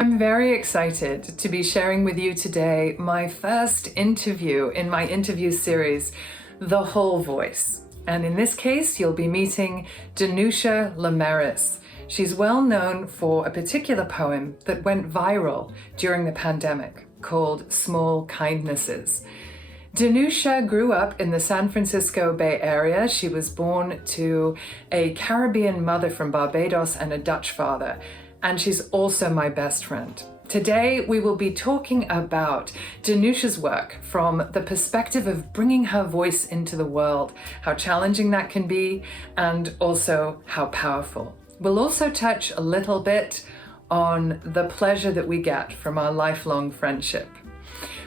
I'm very excited to be sharing with you today my first interview in my interview series, The Whole Voice. And in this case, you'll be meeting Danusha Lameris. She's well known for a particular poem that went viral during the pandemic called Small Kindnesses. Danusha grew up in the San Francisco Bay Area. She was born to a Caribbean mother from Barbados and a Dutch father, and she's also my best friend. Today, we will be talking about Danusha's work from the perspective of bringing her voice into the world, how challenging that can be, and also how powerful. We'll also touch a little bit on the pleasure that we get from our lifelong friendship.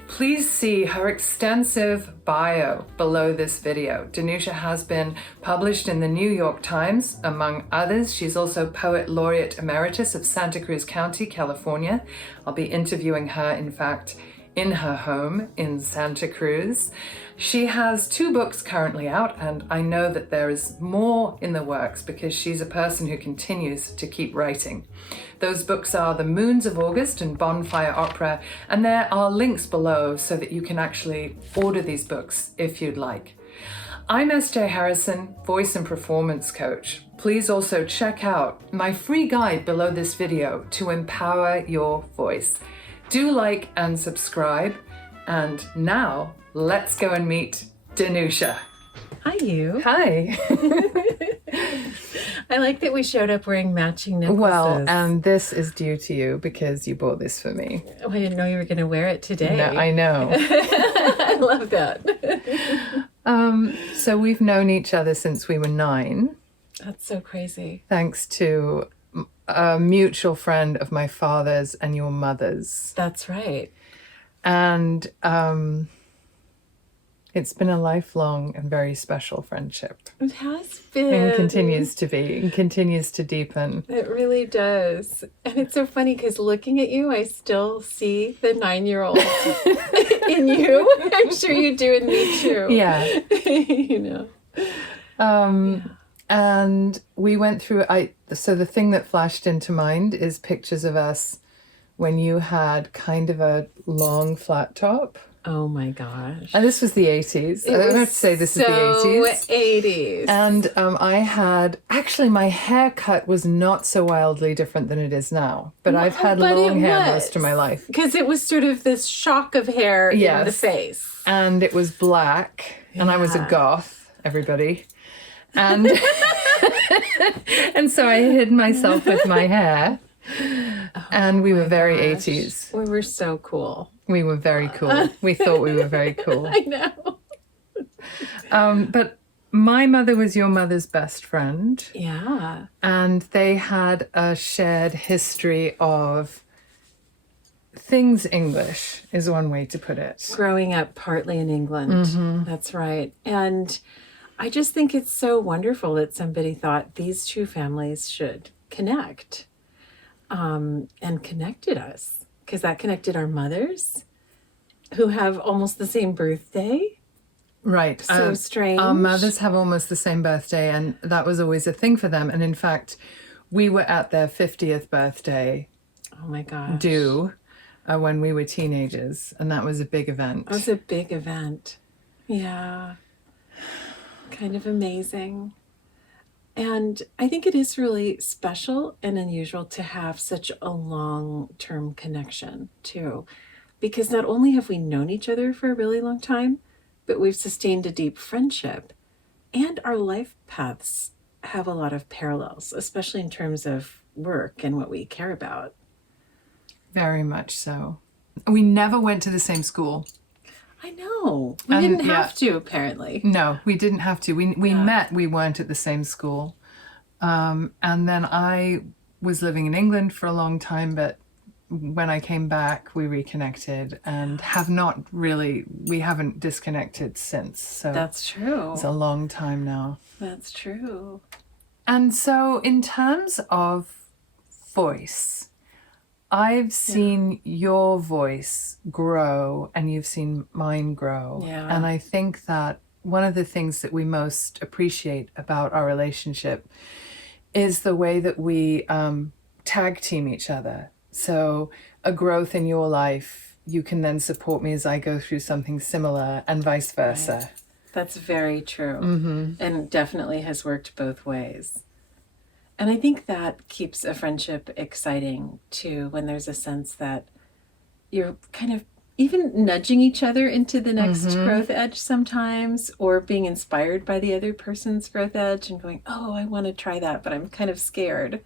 Please see her extensive bio below this video. Danusha has been published in the New York Times, among others. She's also Poet Laureate Emeritus of Santa Cruz County, California. I'll be interviewing her, in fact, in her home in Santa Cruz. She has 2 books currently out, and I know that there is more in the works because she's a person who continues to keep writing. Those books are The Moons of August and Bonfire Opera, and there are links below so that you can actually order these books if you'd like. I'm S.J. Harrison, voice and performance coach. Please also check out my free guide below this video to empower your voice. Do like and subscribe. And now, let's go and meet Danusha. Hi, you. Hi. I like that we showed up wearing matching necklaces. Well, and this is due to you because you bought this for me. Oh, I didn't know you were going to wear it today. No, I know. I love that. So we've known each other since we were 9. That's so crazy. Thanks to a mutual friend of my father's and your mother's. That's right. And it's been a lifelong and very special friendship. It has been. And continues to be, and continues to deepen. It really does. And it's so funny because looking at you, I still see the 9-year-old in you. I'm sure you do in me too. Yeah. You know. And we went through, so the thing that flashed into mind is pictures of us when you had kind of a long flat top. Oh my gosh. And this was the 80s. I have to say this is the 80s. 80s. And I had, actually my haircut was not so wildly different than it is now. But I've had long hair most of my life. Because it was sort of this shock of hair in the face. And it was black. And I was a goth, everybody. And and so I hid myself with my hair. And we were very 80s. We were so cool. We were very cool. We thought we were very cool. I know. But my mother was your mother's best friend. Yeah. And they had a shared history of things English, is one way to put it. Growing up partly in England. Mm-hmm. That's right. And I just think it's so wonderful that somebody thought these 2 families should connect. And connected us, because that connected our mothers, who have almost the same birthday. Right. So strange. Our mothers have almost the same birthday, and that was always a thing for them. And in fact, we were at their 50th birthday. Oh my gosh. Due when we were teenagers, and that was a big event. It was a big event. Yeah. Kind of amazing. And I think it is really special and unusual to have such a long-term connection, too. Because not only have we known each other for a really long time, but we've sustained a deep friendship. And our life paths have a lot of parallels, especially in terms of work and what we care about. Very much so. We never went to the same school. I know. We didn't have to, apparently. No, we didn't have to. We met, we weren't at the same school. And then I was living in England for a long time, but when I came back, we reconnected and we haven't disconnected since. So that's true. It's a long time now. That's true. And so in terms of voice, I've seen your voice grow and you've seen mine grow. Yeah. And I think that one of the things that we most appreciate about our relationship is the way that we tag team each other. So a growth in your life, you can then support me as I go through something similar, and vice versa. Right. That's very true. And definitely has worked both ways. And I think that keeps a friendship exciting too, when there's a sense that you're kind of even nudging each other into the next growth edge sometimes, or being inspired by the other person's growth edge and going, oh, I want to try that, but I'm kind of scared.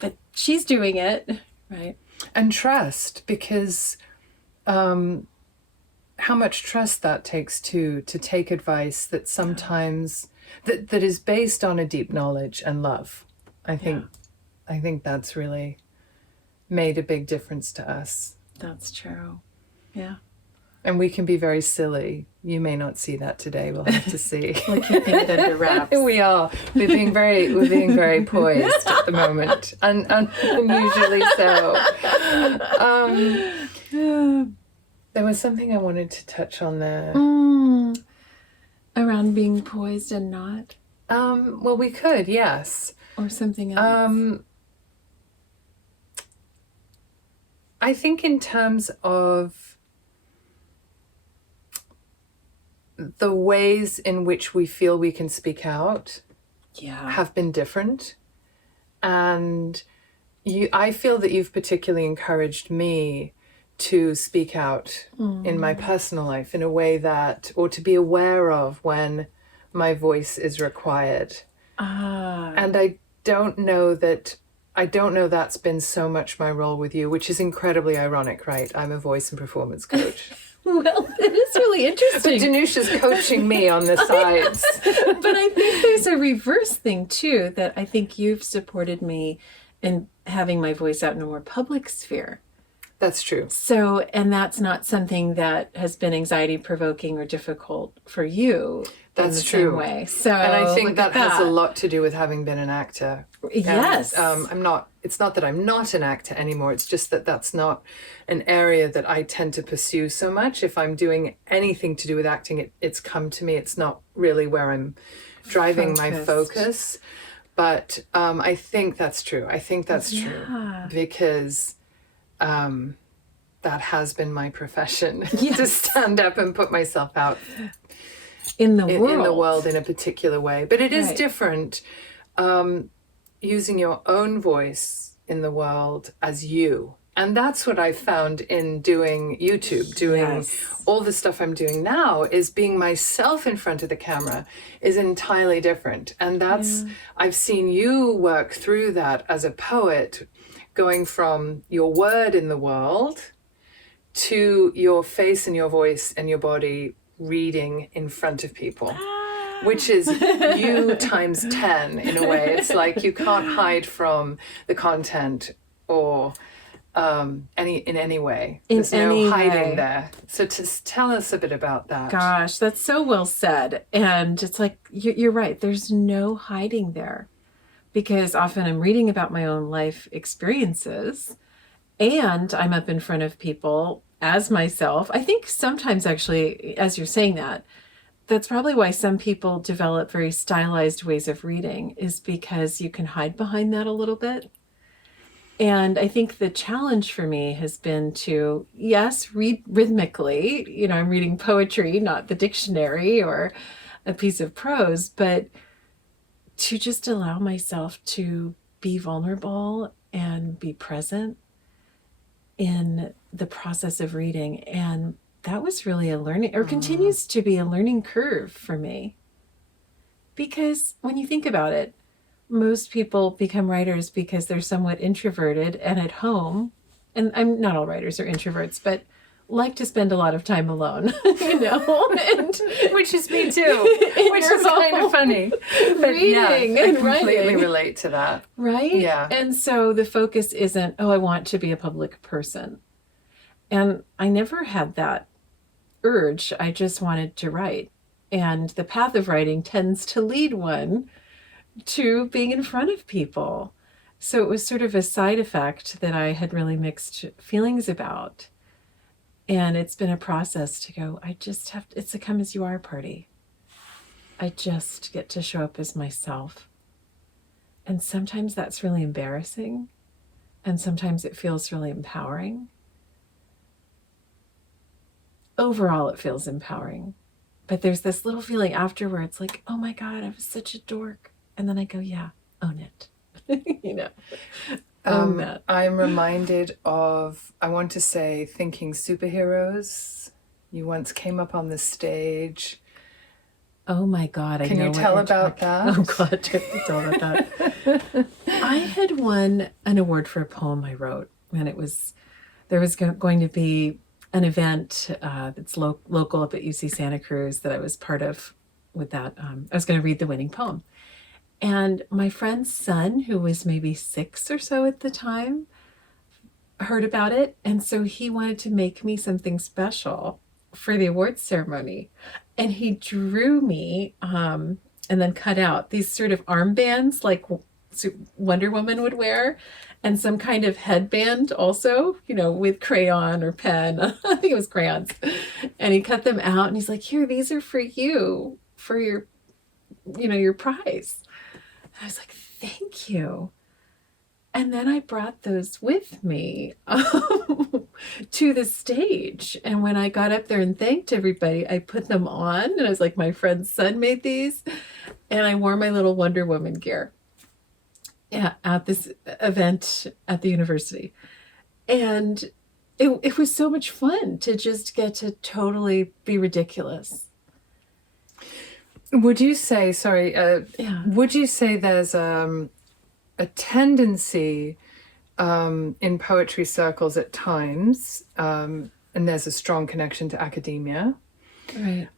But she's doing it, right? And trust, because how much trust that takes to take advice that sometimes that is based on a deep knowledge and love. I think that's really made a big difference to us. That's true. Yeah. And we can be very silly. You may not see that today. We'll have to see. We're keeping it under wraps. We are. We're being very poised at the moment, and unusually so. There was something I wanted to touch on there. Around being poised and not? Well, we could, yes. Or something else? I think in terms of the ways in which we feel we can speak out have been different. And I feel that you've particularly encouraged me to speak out in my personal life in a way that, or to be aware of when my voice is required. And I don't know that's been so much my role with you, which is incredibly ironic, right? I'm a voice and performance coach. Well, it is really interesting. But Danusha's coaching me on the sides. But I think there's a reverse thing too, that I think you've supported me in having my voice out in a more public sphere. That's true. So, and that's not something that has been anxiety provoking or difficult for you. That's in the true. Same way. So, and I think that has a lot to do with having been an actor. Yes. And, it's not that I'm not an actor anymore. It's just that that's not an area that I tend to pursue so much. If I'm doing anything to do with acting, it's come to me. It's not really where I'm driving my focus. But I think that's true. I think that's true. Because that has been my profession, to stand up and put myself out in the world in a particular way. But it is different using your own voice in the world as you. And that's what I found in doing YouTube, doing all the stuff I'm doing now, is being myself in front of the camera is entirely different. And that's, I've seen you work through that as a poet, going from your word in the world to your face and your voice and your body reading in front of people, which is you times 10 in a way. It's like you can't hide from the content or in any way. There's no hiding there. So to tell us a bit about that. Gosh, that's so well said. And it's like, you're right. There's no hiding there, because often I'm reading about my own life experiences and I'm up in front of people as myself. I think sometimes actually, as you're saying that, that's probably why some people develop very stylized ways of reading, is because you can hide behind that a little bit. And I think the challenge for me has been to, yes, read rhythmically. You know, I'm reading poetry, not the dictionary or a piece of prose, but to just allow myself to be vulnerable and be present in the process of reading. And that was really a learning, or continues to be a learning curve for me. Because when you think about it, most people become writers because they're somewhat introverted and at home, and I'm not all writers are introverts, but like to spend a lot of time alone, you know, and which is me too, which is kind of funny. But reading I and completely writing. relate to that. Right? Yeah. And so the focus isn't, oh, I want to be a public person. And I never had that urge. I just wanted to write. And the path of writing tends to lead one to being in front of people. So it was sort of a side effect that I had really mixed feelings about. And it's been a process to go, I just have to, it's a come as you are party. I just get to show up as myself. And sometimes that's really embarrassing. And sometimes it feels really empowering. Overall, it feels empowering. But there's this little feeling afterwards like, oh my God, I was such a dork. And then I go, yeah, own it. Own that. I'm reminded of, I want to say, Thinking Superheroes. You once came up on the stage. Oh my God, I know. Can you tell about that? Oh God, tell about that. I had won an award for a poem I wrote, and there was going to be an event that's local up at UC Santa Cruz that I was part of with that. I was going to read the winning poem. And my friend's son, who was maybe 6 or so at the time, heard about it. And so he wanted to make me something special for the awards ceremony. And he drew me and then cut out these sort of armbands like Wonder Woman would wear, and some kind of headband also, with crayon or pen. I think it was crayons. And he cut them out and he's like, here, these are for you, for your prize. And I was like, thank you. And then I brought those with me to the stage. And when I got up there and thanked everybody, I put them on. And I was like, my friend's son made these. And I wore my little Wonder Woman gear at this event at the university. And it was so much fun to just get to totally be ridiculous. Would you say, would you say there's a tendency in poetry circles at times, and there's a strong connection to academia, right,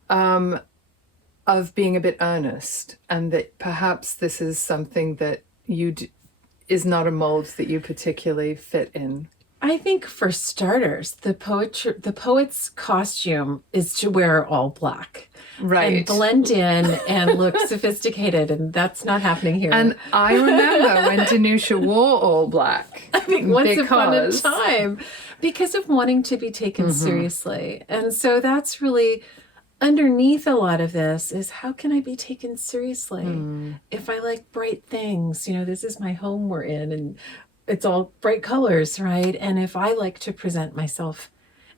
of being a bit earnest, and that perhaps this is something that is not a mold that you particularly fit in? I think for starters, the poet's costume is to wear all black. Right. And blend in and look sophisticated, and that's not happening here. And I remember when Danusha wore all black. I think once upon a time, because of wanting to be taken seriously. And so that's really underneath a lot of this is, how can I be taken seriously? If I like bright things, this is my home we're in, and it's all bright colors, right? And if I like to present myself,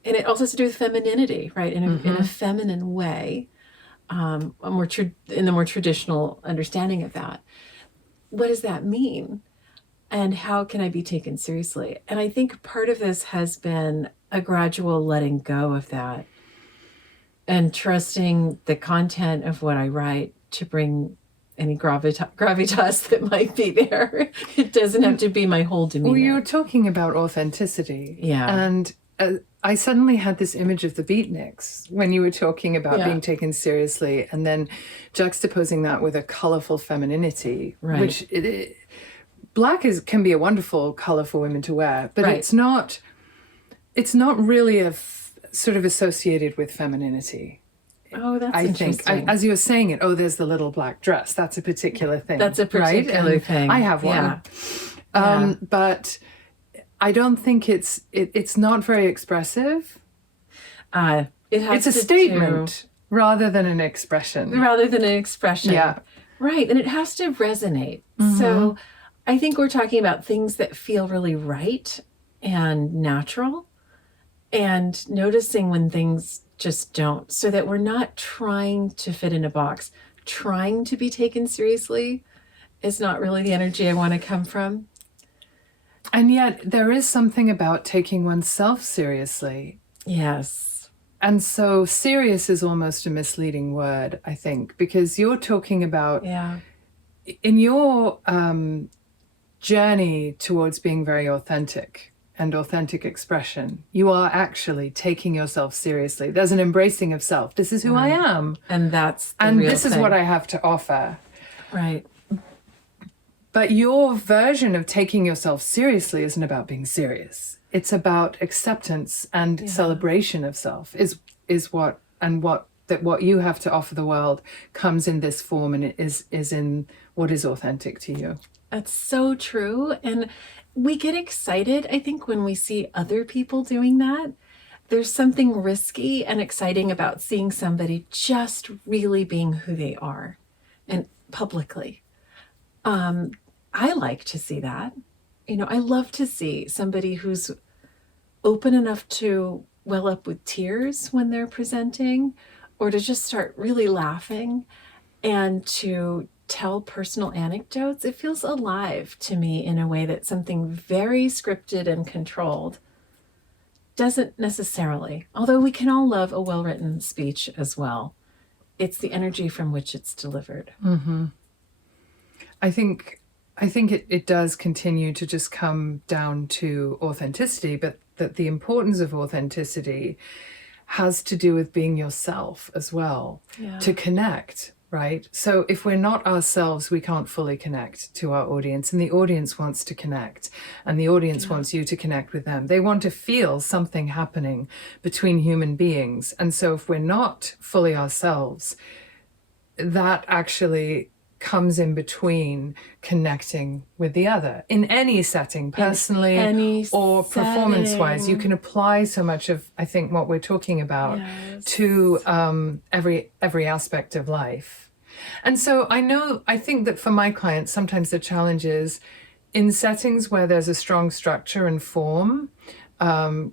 and it also has to do with femininity, right? In a feminine way. In the more traditional understanding of that. What does that mean? And how can I be taken seriously? And I think part of this has been a gradual letting go of that and trusting the content of what I write to bring any gravitas that might be there. It doesn't have to be my whole demeanor. Well, you're talking about authenticity. Yeah. And I suddenly had this image of the beatniks when you were talking about being taken seriously, and then juxtaposing that with a colorful femininity, right, which black can be a wonderful color for women to wear, but it's not really sort of associated with femininity. Oh, that's interesting. I think, as you were saying it, there's the little black dress. That's a particular thing. That's a particular thing. I have one. Yeah. But I don't think it's not very expressive. It's a statement rather than an expression. Yeah. Right. And it has to resonate. So I think we're talking about things that feel really right and natural, and noticing when things just don't, so that we're not trying to fit in a box. Trying to be taken seriously is not really the energy I want to come from. And yet there is something about taking oneself seriously. Yes. And so serious is almost a misleading word, I think, because you're talking about, in your journey towards being very authentic and authentic expression, you are actually taking yourself seriously. There's an embracing of self. This is who I am. And that's the and real this thing. Is what I have to offer. Right. But your version of taking yourself seriously isn't about being serious. It's about acceptance and celebration of self what you have to offer the world comes in this form, and it is in what is authentic to you. That's so true. And we get excited, I think, when we see other people doing that. There's something risky and exciting about seeing somebody just really being who they are, and publicly. I like to see that. I love to see somebody who's open enough to well up with tears when they're presenting, or to just start really laughing and to tell personal anecdotes. It feels alive to me in a way that something very scripted and controlled doesn't necessarily. Although we can all love a well-written speech as well. It's the energy from which it's delivered. Mm-hmm. I think it does continue to just come down to authenticity, but that the importance of authenticity has to do with being yourself as well, to connect, right? So if we're not ourselves, we can't fully connect to our audience, and the audience wants to connect, and the audience wants you to connect with them. They want to feel something happening between human beings. And so if we're not fully ourselves, that actually comes in between connecting with the other in any setting, personally or performance-wise. You can apply so much of, I think, what we're talking about to every aspect of life. And so I think that for my clients, sometimes the challenge is in settings where there's a strong structure and form,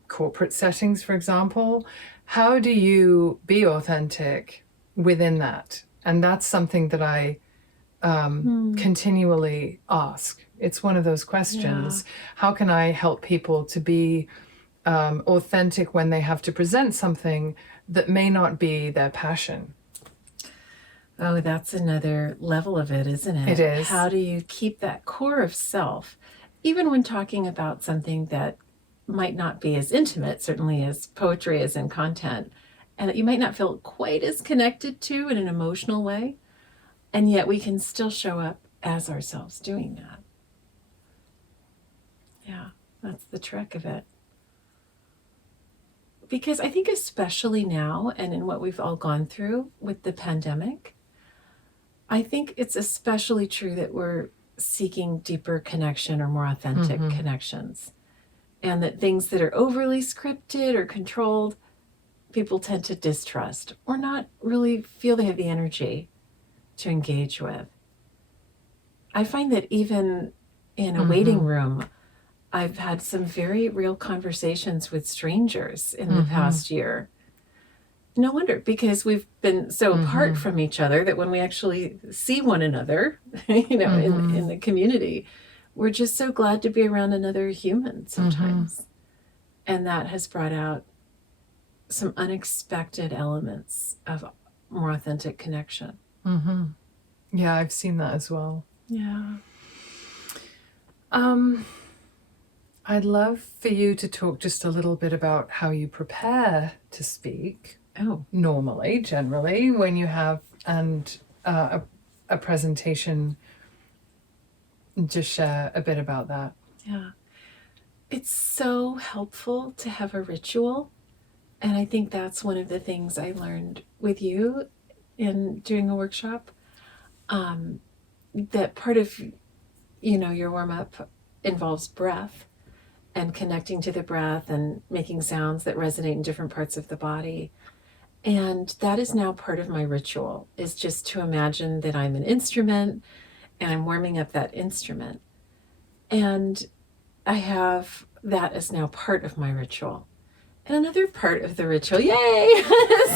corporate settings, for example, how do you be authentic within that? And that's something that I continually ask. It's one of those questions. How can I help people to be authentic when they have to present something that may not be their passion? Oh, that's another level of it, isn't it? It is. How do you keep that core of self, even when talking about something that might not be as intimate, certainly as poetry is in content, and that you might not feel quite as connected to in an emotional way? And yet we can still show up as ourselves doing that. Yeah, that's the trick of it. Because I think especially now, and in what we've all gone through with the pandemic, I think it's especially true that we're seeking deeper connection or more authentic connections. And that things that are overly scripted or controlled, people tend to distrust or not really feel they have the energy to engage with. I find that even in a waiting room, I've had some very real conversations with strangers in the past year. No wonder, because we've been so apart from each other that when we actually see one another, in the community, we're just so glad to be around another human sometimes. And that has brought out some unexpected elements of more authentic connection. Yeah, I've seen that as well. Yeah. I'd love for you to talk just a little bit about how you prepare to speak. Normally, generally, when you have a presentation. Just share a bit about that. Yeah. It's so helpful to have a ritual. And I think that's one of the things I learned with you in doing a workshop. That part of, your warm-up involves breath and connecting to the breath and making sounds that resonate in different parts of the body. And that is now part of my ritual, is just to imagine that I'm an instrument and I'm warming up that instrument. And I have that as now part of my ritual. And another part of the ritual, yay,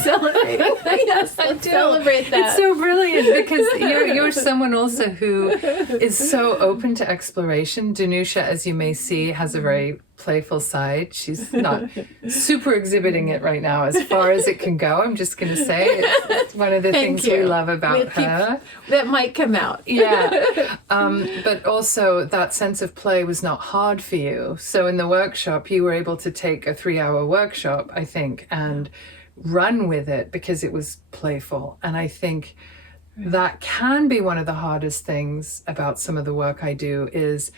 celebrating. Yes, let's celebrate that. It's so brilliant because you're someone also who is so open to exploration. Danusha, as you may see, has a very playful side. She's not super exhibiting it right now as far as it can go. I'm just going to say it's one of the things we love about her. That might come out. Yeah. But also that sense of play was not hard for you. So in the workshop, you were able to take a 3-hour workshop, I think, and run with it because it was playful. And I think that can be one of the hardest things about some of the work I do is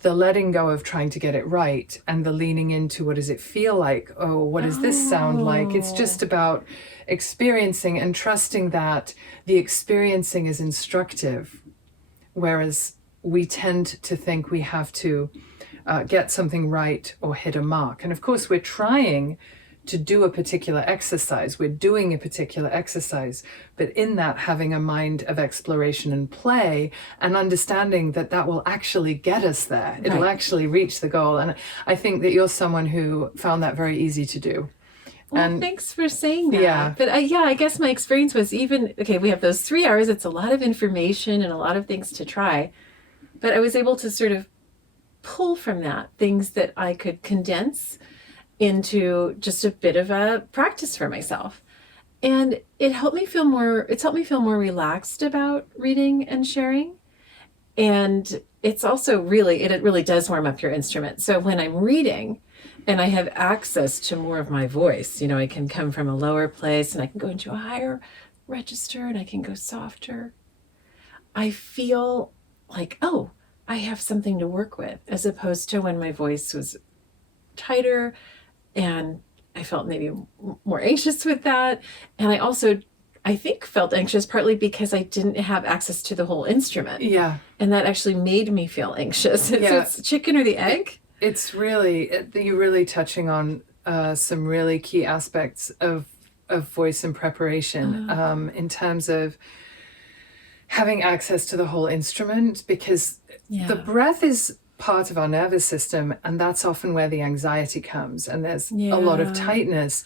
the letting go of trying to get it right and the leaning into what does it feel like? Oh, what does this sound like? It's just about experiencing and trusting that the experiencing is instructive, whereas we tend to think we have to get something right or hit a mark. And of course, we're trying to do a particular exercise. We're doing a particular exercise, but in that having a mind of exploration and play and understanding that that will actually get us there. It'll actually reach the goal. And I think that you're someone who found that very easy to do. Well, And thanks for saying that. Yeah. But I guess my experience was we have those 3 hours. It's a lot of information and a lot of things to try. But I was able to sort of pull from that things that I could condense into just a bit of a practice for myself. And it's helped me feel more relaxed about reading and sharing. And it's also it really does warm up your instrument. So when I'm reading and I have access to more of my voice, I can come from a lower place and I can go into a higher register and I can go softer. I feel like, oh, I have something to work with, as opposed to when my voice was tighter and I felt maybe more anxious with that. And I also, I think, felt anxious partly because I didn't have access to the whole instrument. Yeah. And that actually made me feel anxious. Yeah. So it's the chicken or the egg? It's really, you're really touching on some really key aspects of voice and preparation in terms of having access to the whole instrument, because the breath is part of our nervous system, and that's often where the anxiety comes, and there's a lot of tightness.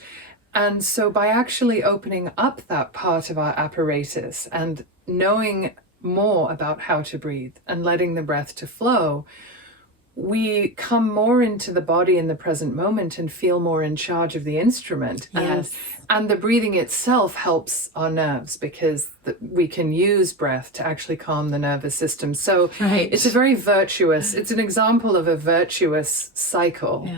And so by actually opening up that part of our apparatus and knowing more about how to breathe and letting the breath to flow, we come more into the body in the present moment and feel more in charge of the instrument. Yes. And the breathing itself helps our nerves, because we can use breath to actually calm the nervous system. So it's it's an example of a virtuous cycle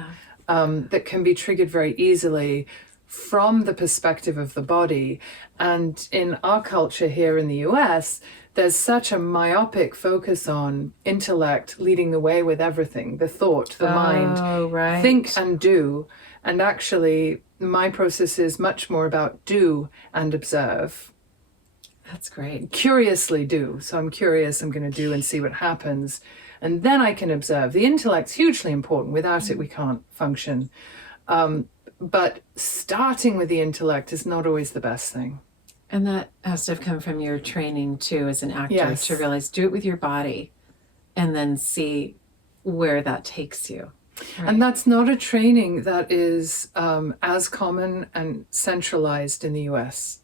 that can be triggered very easily from the perspective of the body. And in our culture here in the US, there's such a myopic focus on intellect leading the way with everything, the thought, the mind, think and do. And actually, my process is much more about do and observe. That's great. Curiously do. So I'm curious, I'm going to do and see what happens. And then I can observe. The intellect's hugely important. Without it, we can't function. But starting with the intellect is not always the best thing. And that has to have come from your training too as an actor, to realize do it with your body and then see where that takes you. Right. And that's not a training that is as common and centralized in the US.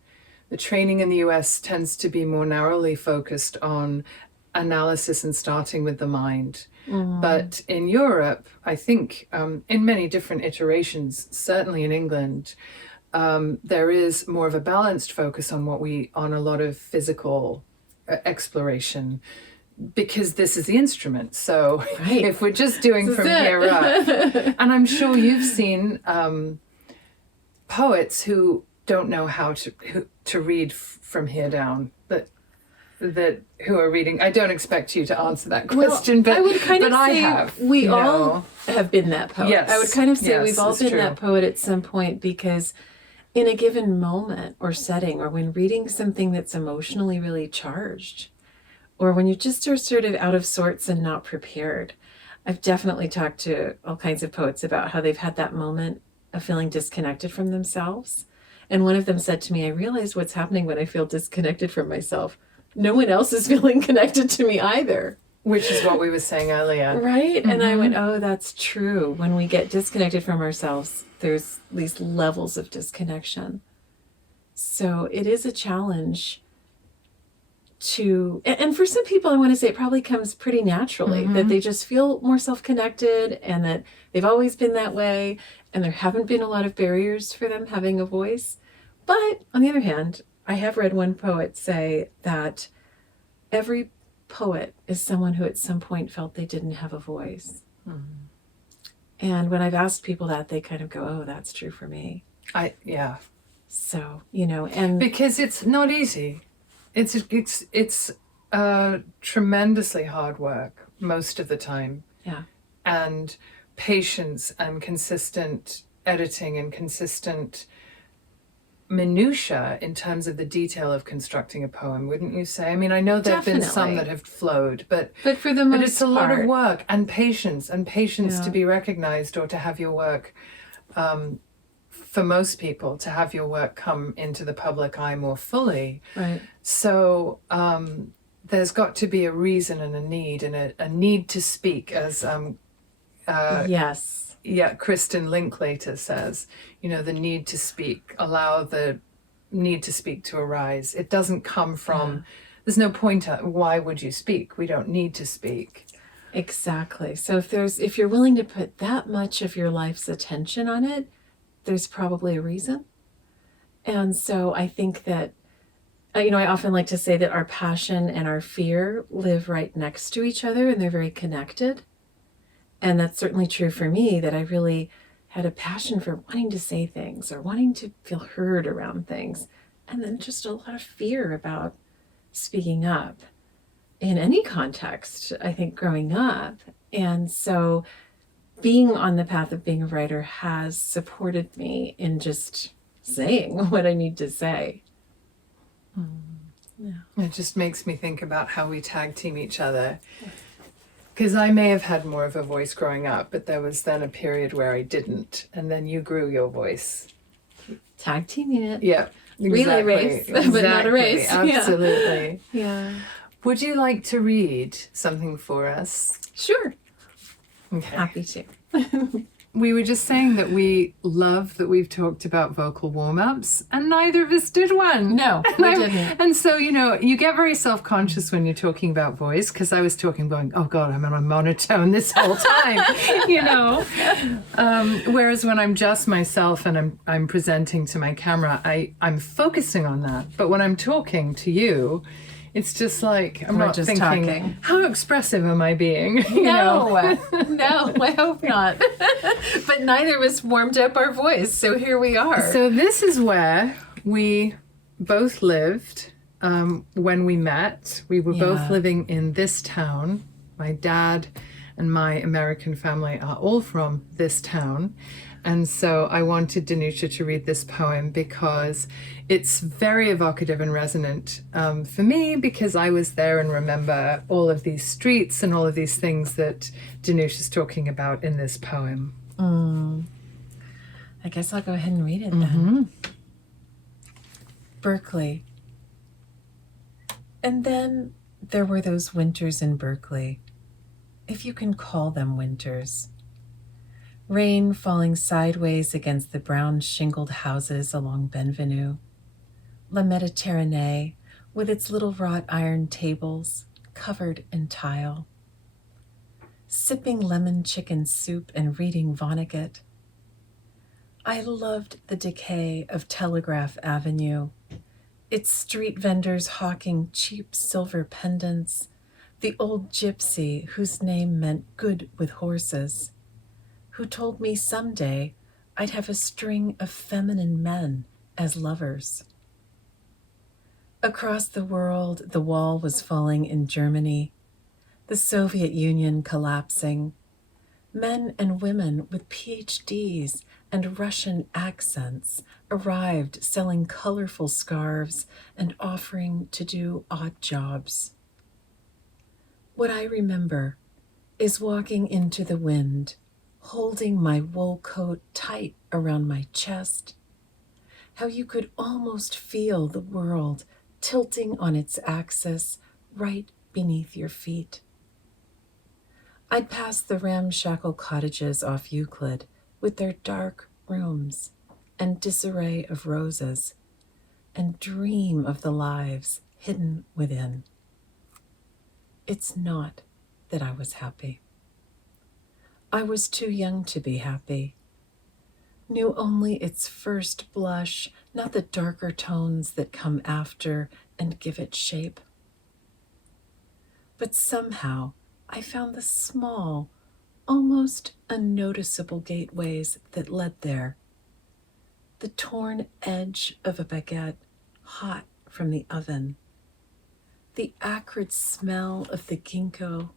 The training in the US tends to be more narrowly focused on analysis and starting with the mind. But in Europe, I think in many different iterations, certainly in England, there is more of a balanced focus on on a lot of physical exploration, because this is the instrument. So if we're just doing from here up, and I'm sure you've seen poets who don't know how to read from here down, that who are reading. I don't expect you to answer that question, but I would kind of say we all have been that poet. Yes. I would kind of say we've all been true. that poet at some point, because in a given moment or setting, or when reading something that's emotionally really charged, or when you just are sort of out of sorts and not prepared. I've definitely talked to all kinds of poets about how they've had that moment of feeling disconnected from themselves. And one of them said to me, I realized what's happening when I feel disconnected from myself. No one else is feeling connected to me either. Which is what we were saying earlier. Right? And I went, oh, that's true. When we get disconnected from ourselves, there's these levels of disconnection. So it is a challenge and for some people, I want to say it probably comes pretty naturally, that they just feel more self-connected and that they've always been that way, and there haven't been a lot of barriers for them having a voice. But on the other hand, I have read one poet say that every poet is someone who at some point felt they didn't have a voice. And when I've asked people that, they kind of go, oh, that's true for me. So, and because it's not easy. It's tremendously hard work most of the time. Yeah. And patience and consistent editing and consistent minutia in terms of the detail of constructing a poem, wouldn't you say? I mean, I know there have been some that have flowed, but for the most part, it's a lot of work and patience to be recognized or to have your work for most people to have your work come into the public eye more fully. Right. So there's got to be a reason and a need, and a need to speak, as Yes. Kristen Linklater says, the need to speak, allow the need to speak to arise. It doesn't come from, there's no point, why would you speak? We don't need to speak. Exactly. So if you're willing to put that much of your life's attention on it, there's probably a reason. And so I think that, I often like to say that our passion and our fear live right next to each other, and they're very connected. And that's certainly true for me, that I really had a passion for wanting to say things or wanting to feel heard around things. And then just a lot of fear about speaking up in any context, I think, growing up. And so being on the path of being a writer has supported me in just saying what I need to say. Yeah. It just makes me think about how we tag team each other. Because I may have had more of a voice growing up, but there was then a period where I didn't. And then you grew your voice. Tag teaming it. Yeah. Exactly. Relay race, but not a race. Absolutely. Yeah. Would you like to read something for us? Sure. Okay. Happy to. We were just saying that we love that we've talked about vocal warm-ups, and neither of us did one. No, we didn't. And so, you get very self-conscious when you're talking about voice, because I was talking going, oh God, I'm on a monotone this whole time, whereas when I'm just myself and I'm presenting to my camera, I'm focusing on that. But when I'm talking to you, it's just like, I'm not just thinking, talking. How expressive am I being? No, I hope not. But neither of us warmed up our voice, so here we are. So this is where we both lived when we met. We were both living in this town. My dad and my American family are all from this town. And so I wanted Danusha to read this poem because it's very evocative and resonant for me, because I was there and remember all of these streets and all of these things that Danusha's talking about in this poem. I guess I'll go ahead and read it then. Berkeley. And then there were those winters in Berkeley, if you can call them winters. Rain falling sideways against the brown shingled houses along Benvenue. La Méditerranée, with its little wrought iron tables covered in tile. Sipping lemon chicken soup and reading Vonnegut. I loved the decay of Telegraph Avenue, its street vendors hawking cheap silver pendants, the old gypsy whose name meant good with horses, who told me someday I'd have a string of feminine men as lovers. Across the world, the wall was falling in Germany, the Soviet Union collapsing. Men and women with PhDs and Russian accents arrived selling colorful scarves and offering to do odd jobs. What I remember is walking into the wind, holding my wool coat tight around my chest, how you could almost feel the world tilting on its axis right beneath your feet. I'd pass the ramshackle cottages off Euclid with their dark rooms and disarray of roses, and dream of the lives hidden within. It's not that I was happy. I was too young to be happy, knew only its first blush, not the darker tones that come after and give it shape. But somehow I found the small, almost unnoticeable gateways that led there. The torn edge of a baguette hot from the oven. The acrid smell of the ginkgo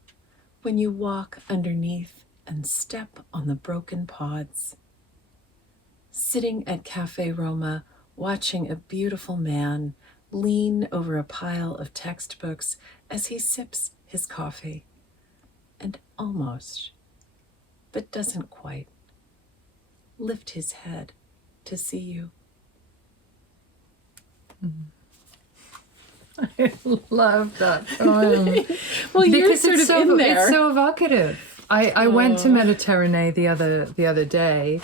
when you walk underneath and step on the broken pods. Sitting at Cafe Roma, watching a beautiful man lean over a pile of textbooks as he sips his coffee, and almost, but doesn't quite, lift his head to see you. I love that poem. Well, you're Because sort it's of in there. It's so evocative. I went to Mediterranee the other day.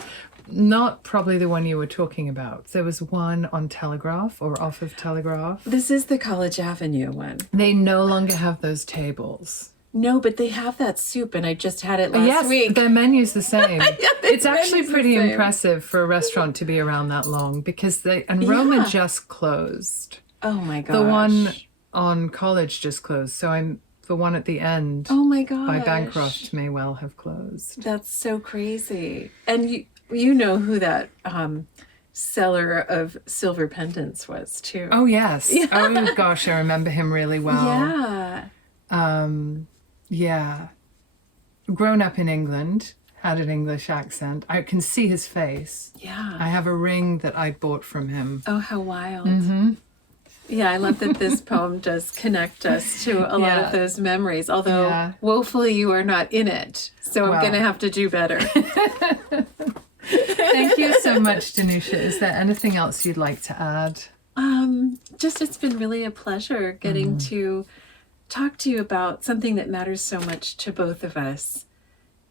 Not probably the one you were talking about. There was one on Telegraph or off of Telegraph. This is the College Avenue one. They no longer have those tables. No, but they have that soup, and I just had it last week. Yes, their menu's the same. It's actually menu's the pretty same. impressive for a restaurant to be around that long because Roma just closed. Oh my gosh. The one on College just closed. So the one at the end Oh my gosh. by Bancroft may well have closed. That's so crazy. And you know who that seller of silver pendants was too. Oh, yes. Yeah. Oh, gosh, I remember him really well. Yeah. Yeah. Grown up in England, had an English accent. I can see his face. Yeah. I have a ring that I bought from him. Oh, how wild. Mm-hmm. Yeah, I love that this poem does connect us to a lot of those memories, although woefully you are not in it. So I'm going to have to do better. Thank you so much, Danusha. Is there anything else you'd like to add? Just it's been really a pleasure getting to talk to you about something that matters so much to both of us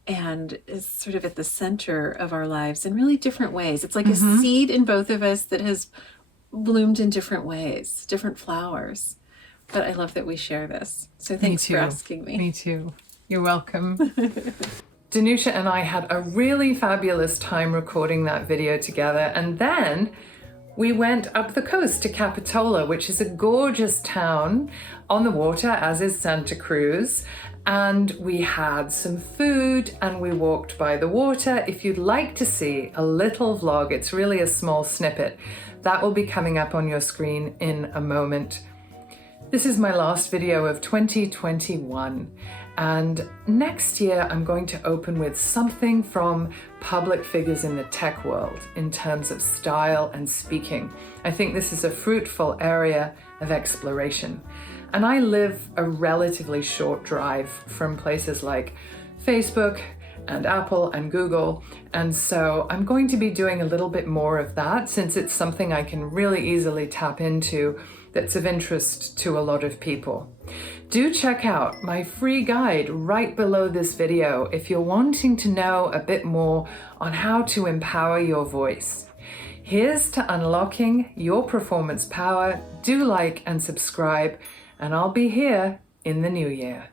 and is sort of at the center of our lives in really different ways. It's like a seed in both of us that has bloomed in different ways, different flowers. But I love that we share this. So thanks for asking me. Me too. You're welcome. Danusha and I had a really fabulous time recording that video together, and then we went up the coast to Capitola, which is a gorgeous town on the water, as is Santa Cruz. And we had some food and we walked by the water. If you'd like to see a little vlog, it's really a small snippet, that will be coming up on your screen in a moment. This is my last video of 2021. And next year, I'm going to open with something from public figures in the tech world in terms of style and speaking. I think this is a fruitful area of exploration. And I live a relatively short drive from places like Facebook and Apple and Google. And so I'm going to be doing a little bit more of that since it's something I can really easily tap into that's of interest to a lot of people. Do check out my free guide right below this video if you're wanting to know a bit more on how to empower your voice. Here's to unlocking your performance power. Do like and subscribe, and I'll be here in the new year.